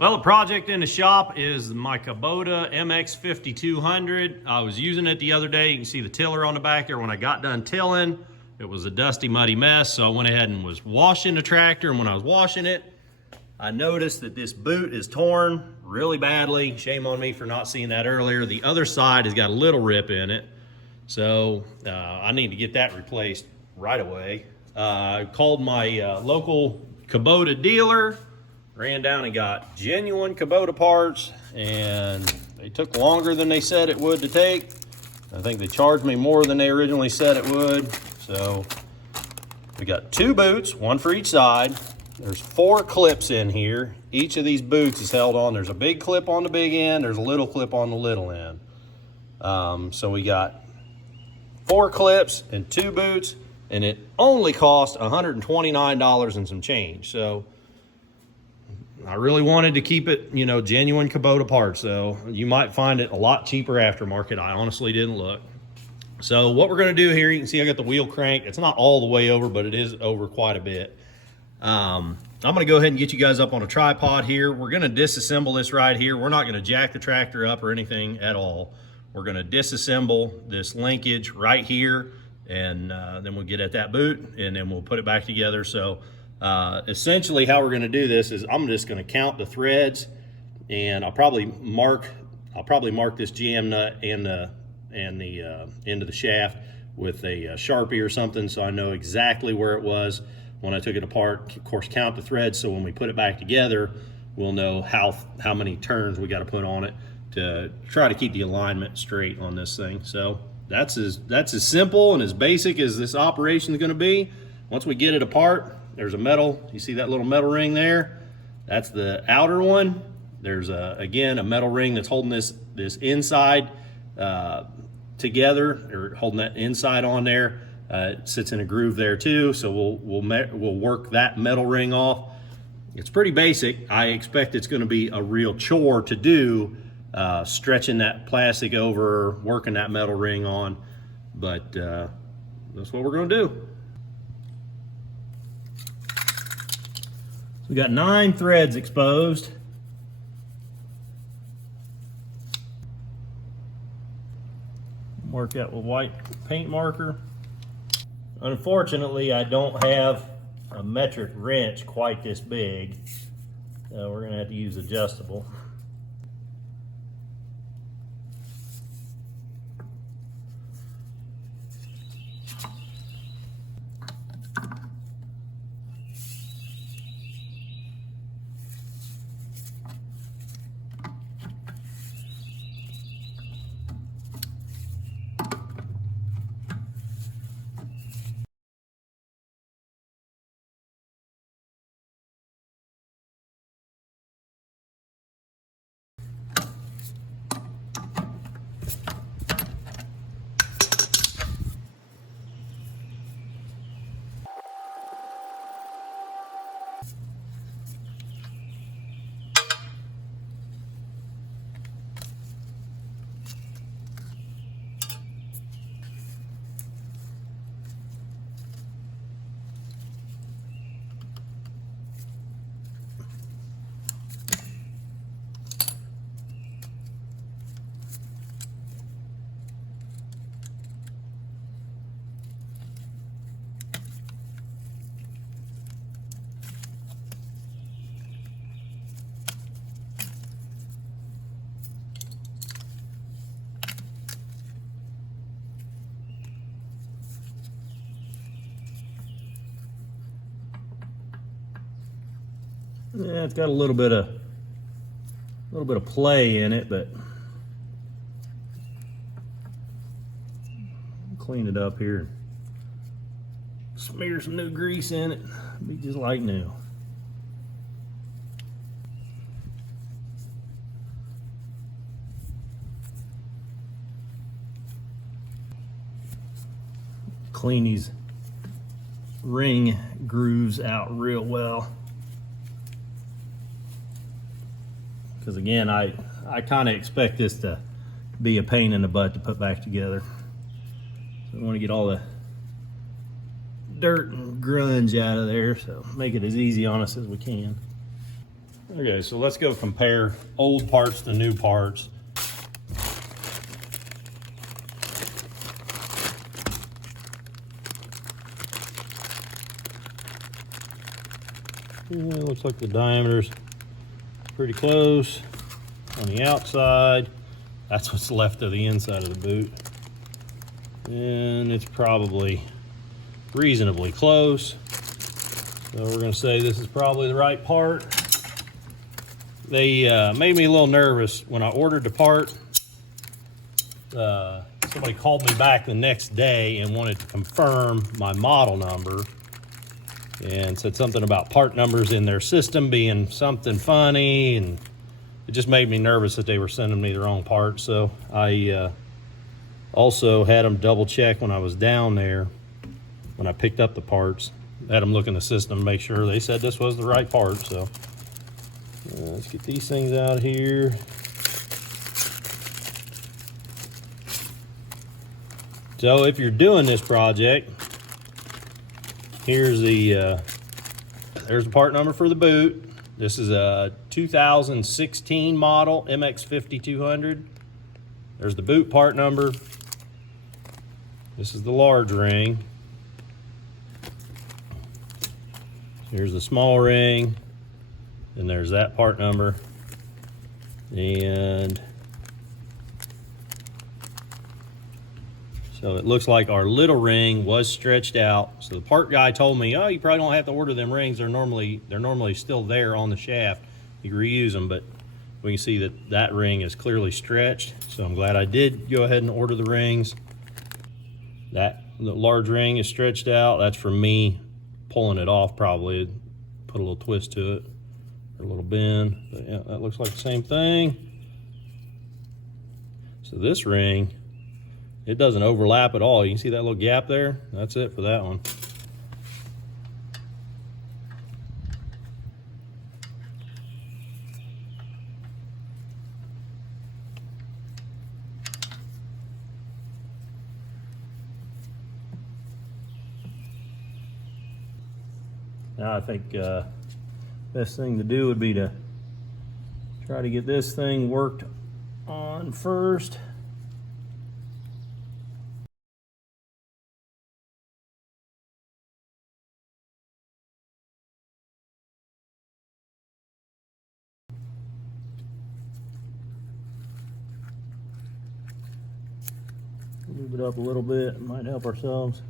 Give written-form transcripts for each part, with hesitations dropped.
Well, the project in the shop is my Kubota MX5200. I was using it the other day. You can see the tiller on the back there. When I got done tilling, it was a dusty, muddy mess. So I went ahead and was washing the tractor. And when I was washing it, I noticed that this boot is torn really badly. Shame on me for not seeing that earlier. The other side has got a little rip in it. So I need to get that replaced right away. I called my local Kubota dealer. Ran down and got genuine Kubota parts, and they took longer than they said it would to take. I think they charged me more than they originally said it would. So we got two boots, one for each side. There's 4 clips in here. Each of these boots is held on. There's a big clip on the big end. There's a little clip on the little end. So we got 4 clips and 2 boots, and it only cost $129 and some change. So I really wanted to keep it, you know, genuine Kubota parts. So you might find it a lot cheaper aftermarket. I honestly didn't look. So what we're going to do here, you can see I got the wheel crank. It's not all the way over, but it is over quite a bit. I'm going to go ahead and get you guys up on a tripod here. We're going to disassemble this right here. We're not going to jack the tractor up or anything at all. We're going to disassemble this linkage right here, and then we'll get at that boot, and then we'll put it back together. So essentially how we're going to do this is I'm just going to count the threads, and I'll probably mark this jam nut and the end of the shaft with a Sharpie or something, so I know exactly where it was when I took it apart. Of course, count the threads, so when we put it back together, we'll know how many turns we got to put on it to try to keep the alignment straight on this thing. So that's as simple and as basic as this operation is going to be. Once we get it apart, there's a metal, you see that little metal ring there? That's the outer one. There's again a metal ring that's holding this inside together, or holding that inside on there. It sits in a groove there too, so we'll work that metal ring off. It's pretty basic. I expect it's going to be a real chore to do, stretching that plastic over, working that metal ring on, but that's what we're going to do. We got 9 threads exposed. Mark that with white paint marker. Unfortunately, I don't have a metric wrench quite this big, so we're gonna have to use adjustable. Yeah, it's got a little bit of play in it, but clean it up here. Smear some new grease in it. Be just like new. Clean these ring grooves out real well. Because again, I kind of expect this to be a pain in the butt to put back together. So I want to get all the dirt and grunge out of there, so make it as easy on us as we can. Okay, so let's go compare old parts to new parts. Yeah, looks like the diameter's pretty close on the outside. That's what's left of the inside of the boot. And it's probably reasonably close. So we're gonna say this is probably the right part. They made me a little nervous when I ordered the part. Somebody called me back the next day and wanted to confirm my model number and said something about part numbers in their system being something funny, and it just made me nervous that they were sending me the wrong part. So I also had them double check when I was down there, when I picked up the parts, had them look in the system, make sure they said this was the right part. So let's get these things out of here. So if you're doing this project, here's the there's the part number for the boot. This is a 2016 model MX5200. There's the boot part number. This is the large ring. Here's the small ring. And there's that part number. And so it looks like our little ring was stretched out. So the part guy told me, oh, you probably don't have to order them rings. They're normally still there on the shaft. You can reuse them, but we can see that that ring is clearly stretched. So I'm glad I did go ahead and order the rings. The large ring is stretched out. That's from me pulling it off probably. Put a little twist to it, or a little bend. But yeah, that looks like the same thing. So this ring, it doesn't overlap at all. You can see that little gap there? That's it for that one. Now I think best thing to do would be to try to get this thing worked on first. Move it up a little bit, might help ourselves.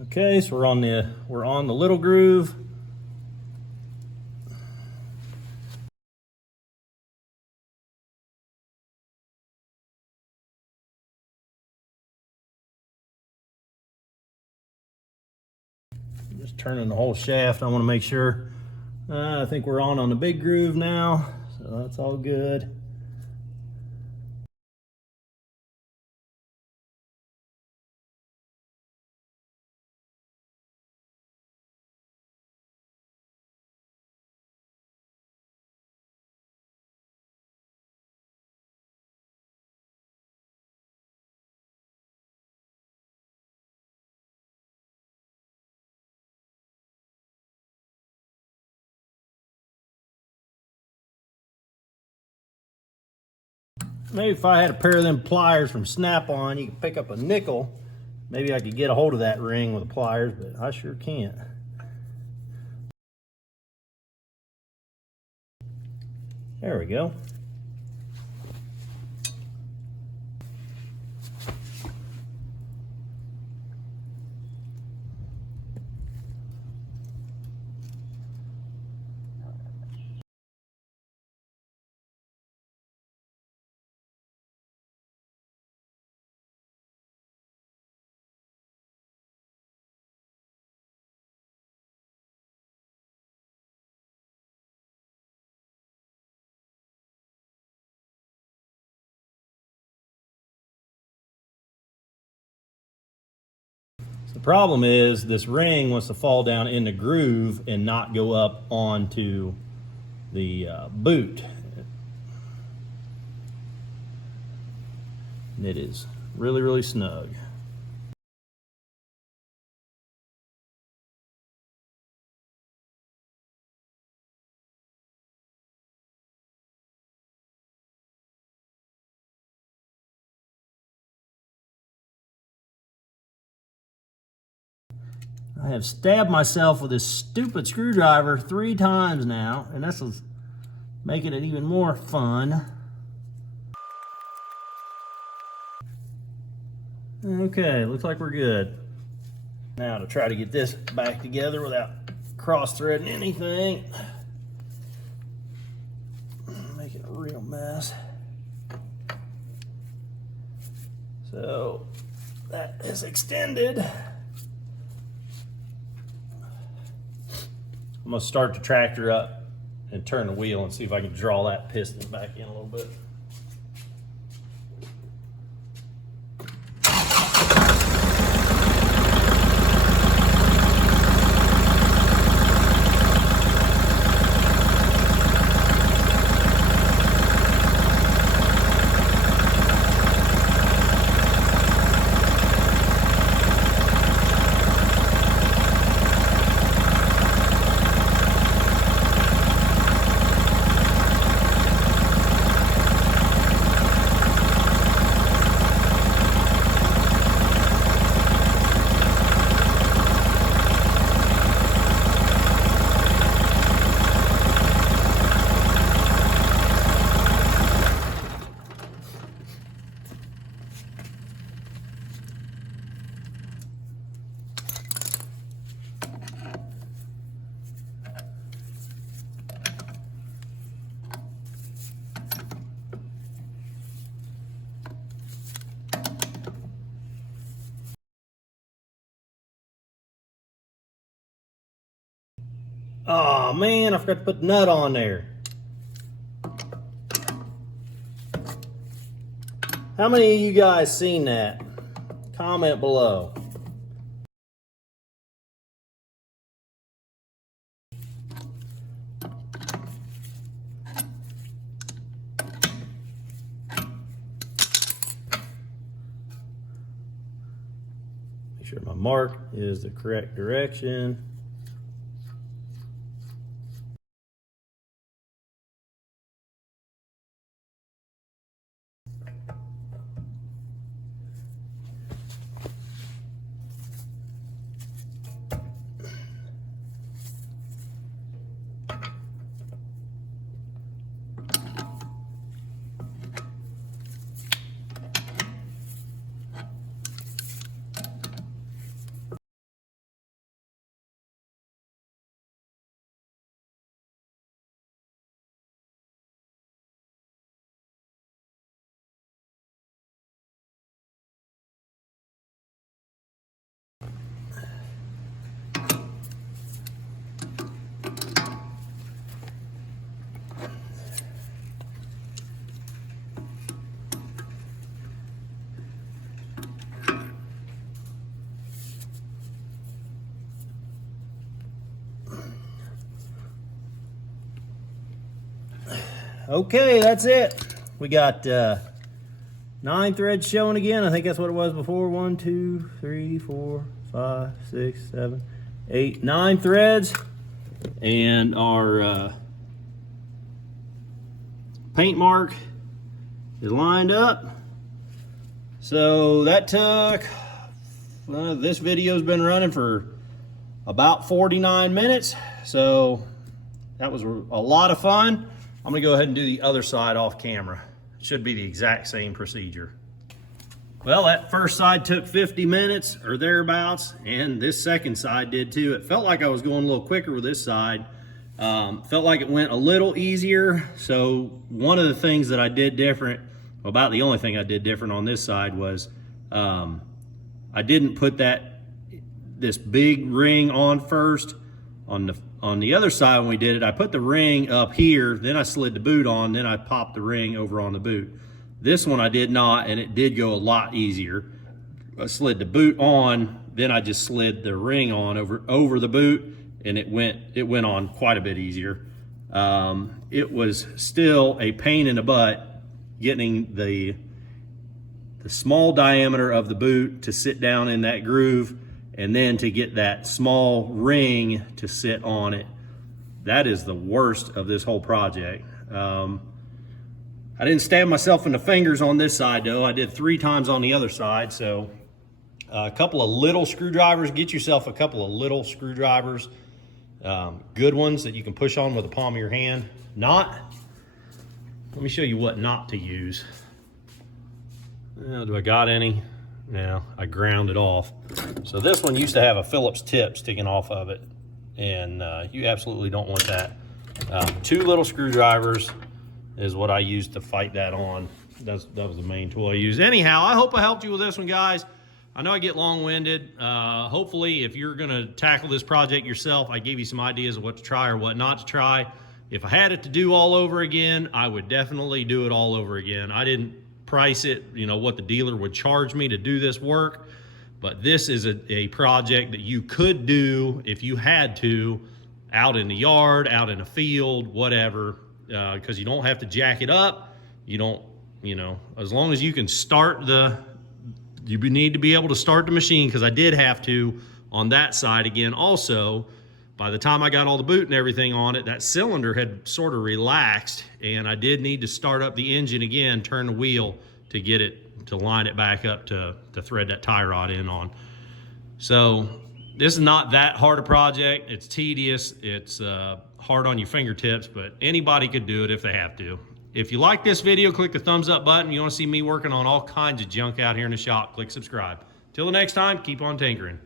Okay, so we're on the little groove. Just turning the whole shaft. I want to make sure. I think we're on the big groove now, so that's all good. Maybe if I had a pair of them pliers from Snap-on, you could pick up a nickel. Maybe I could get a hold of that ring with the pliers, but I sure can't. There we go. The problem is this ring wants to fall down in the groove and not go up onto the boot. And it is really, really snug. I have stabbed myself with this stupid screwdriver 3 times now, and this is making it even more fun. Okay, looks like we're good. Now to try to get this back together without cross-threading anything. Making a real mess. So that is extended. I'm gonna start the tractor up and turn the wheel and see if I can draw that piston back in a little bit. Oh man, I forgot to put the nut on there. How many of you guys seen that? Comment below. Make sure my mark is the correct direction. Okay, that's it. We got 9 threads showing again. I think that's what it was before. 1, 2, 3, 4, 5, 6, 7, 8, 9 threads. And our paint mark is lined up. So that took, this video's been running for about 49 minutes. So that was a lot of fun. I'm gonna go ahead and do the other side off camera. It should be the exact same procedure. Well, that first side took 50 minutes or thereabouts, and this second side did too. It felt like I was going a little quicker with this side. Felt like it went a little easier. So one of the things that I did different, about the only thing I did different on this side was I didn't put this big ring on first. On the other side when we did it, I put the ring up here, then I slid the boot on, then I popped the ring over on the boot. This one I did not, and it did go a lot easier. I slid the boot on then I just slid the ring on over the boot, and it went on quite a bit easier. It was still a pain in the butt getting the small diameter of the boot to sit down in that groove, and then to get that small ring to sit on it. That is the worst of this whole project. I didn't stab myself in the fingers on this side though. I did 3 times on the other side. So a couple of little screwdrivers, get yourself a couple of little screwdrivers, good ones that you can push on with the palm of your hand. Let me show you what not to use. Do I got any? No, I ground it off. So this one used to have a Phillips tip sticking off of it, and you absolutely don't want that. 2 little screwdrivers is what I used to fight that on. That was the main tool I used. Anyhow, I hope I helped you with this one, guys. I know I get long-winded. Hopefully, if you're gonna tackle this project yourself, I gave you some ideas of what to try or what not to try. If I had it to do all over again, I would definitely do it all over again. I didn't price it, what the dealer would charge me to do this work, but this is a project that you could do if you had to, out in the yard, out in a field, whatever, because you don't have to jack it up. You don't, as long as you can start you need to be able to start the machine, because I did have to on that side again. Also, by the time I got all the boot and everything on it, that cylinder had sort of relaxed, and I did need to start up the engine again, turn the wheel to get it, to line it back up to thread that tie rod in on. So this is not that hard a project. It's tedious. It's hard on your fingertips, but anybody could do it if they have to. If you like this video, click the thumbs up button. You want to see me working on all kinds of junk out here in the shop, click subscribe. Till the next time, keep on tinkering.